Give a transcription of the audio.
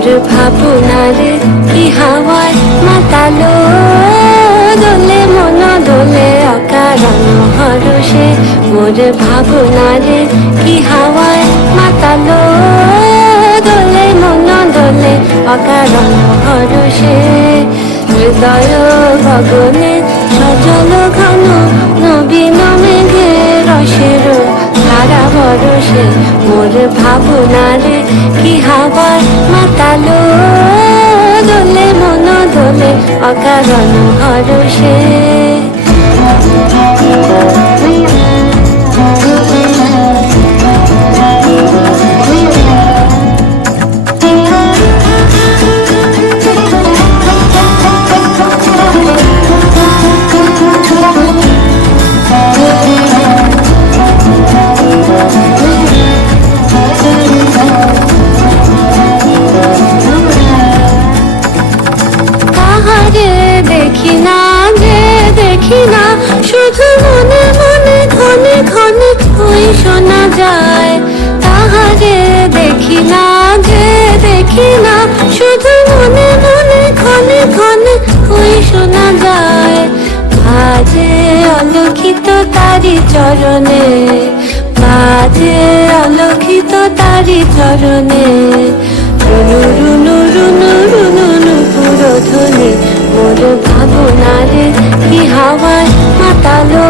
মোর ভাবনারে কি হাওয়ায় মাতালো, দোলে মন দোলে অকারণ হরষে। মোর ভাবনারে কি হাওয়ায় মাতালো, দোলে মন দোলে অকারণ হরষে। হৃদয় গগনে সজল ঘন নবীন মেঘে রসের ধারা বরষে। মোর ভাবনারে কি হাওয়ায় মাতালো, দোলে মন দোলে অকারণ হরষে। দেখি না যে দেখি না, শুধু মনে মনে ক্ষণে ক্ষণে ওই শোনা যায়। তাহারে দেখি না যে দেখি না, শুধু মনে মনে ক্ষণে ক্ষণে ওই শোনা যায়। বাজে অলক্ষিত তারি চরণে, বাজে অলক্ষিত তারি চরণে। রুনু রুনু রুনু রুনু নুপুর ধ্বনি, মোর ভাবনারে কি হাওয়ায় মাতালো,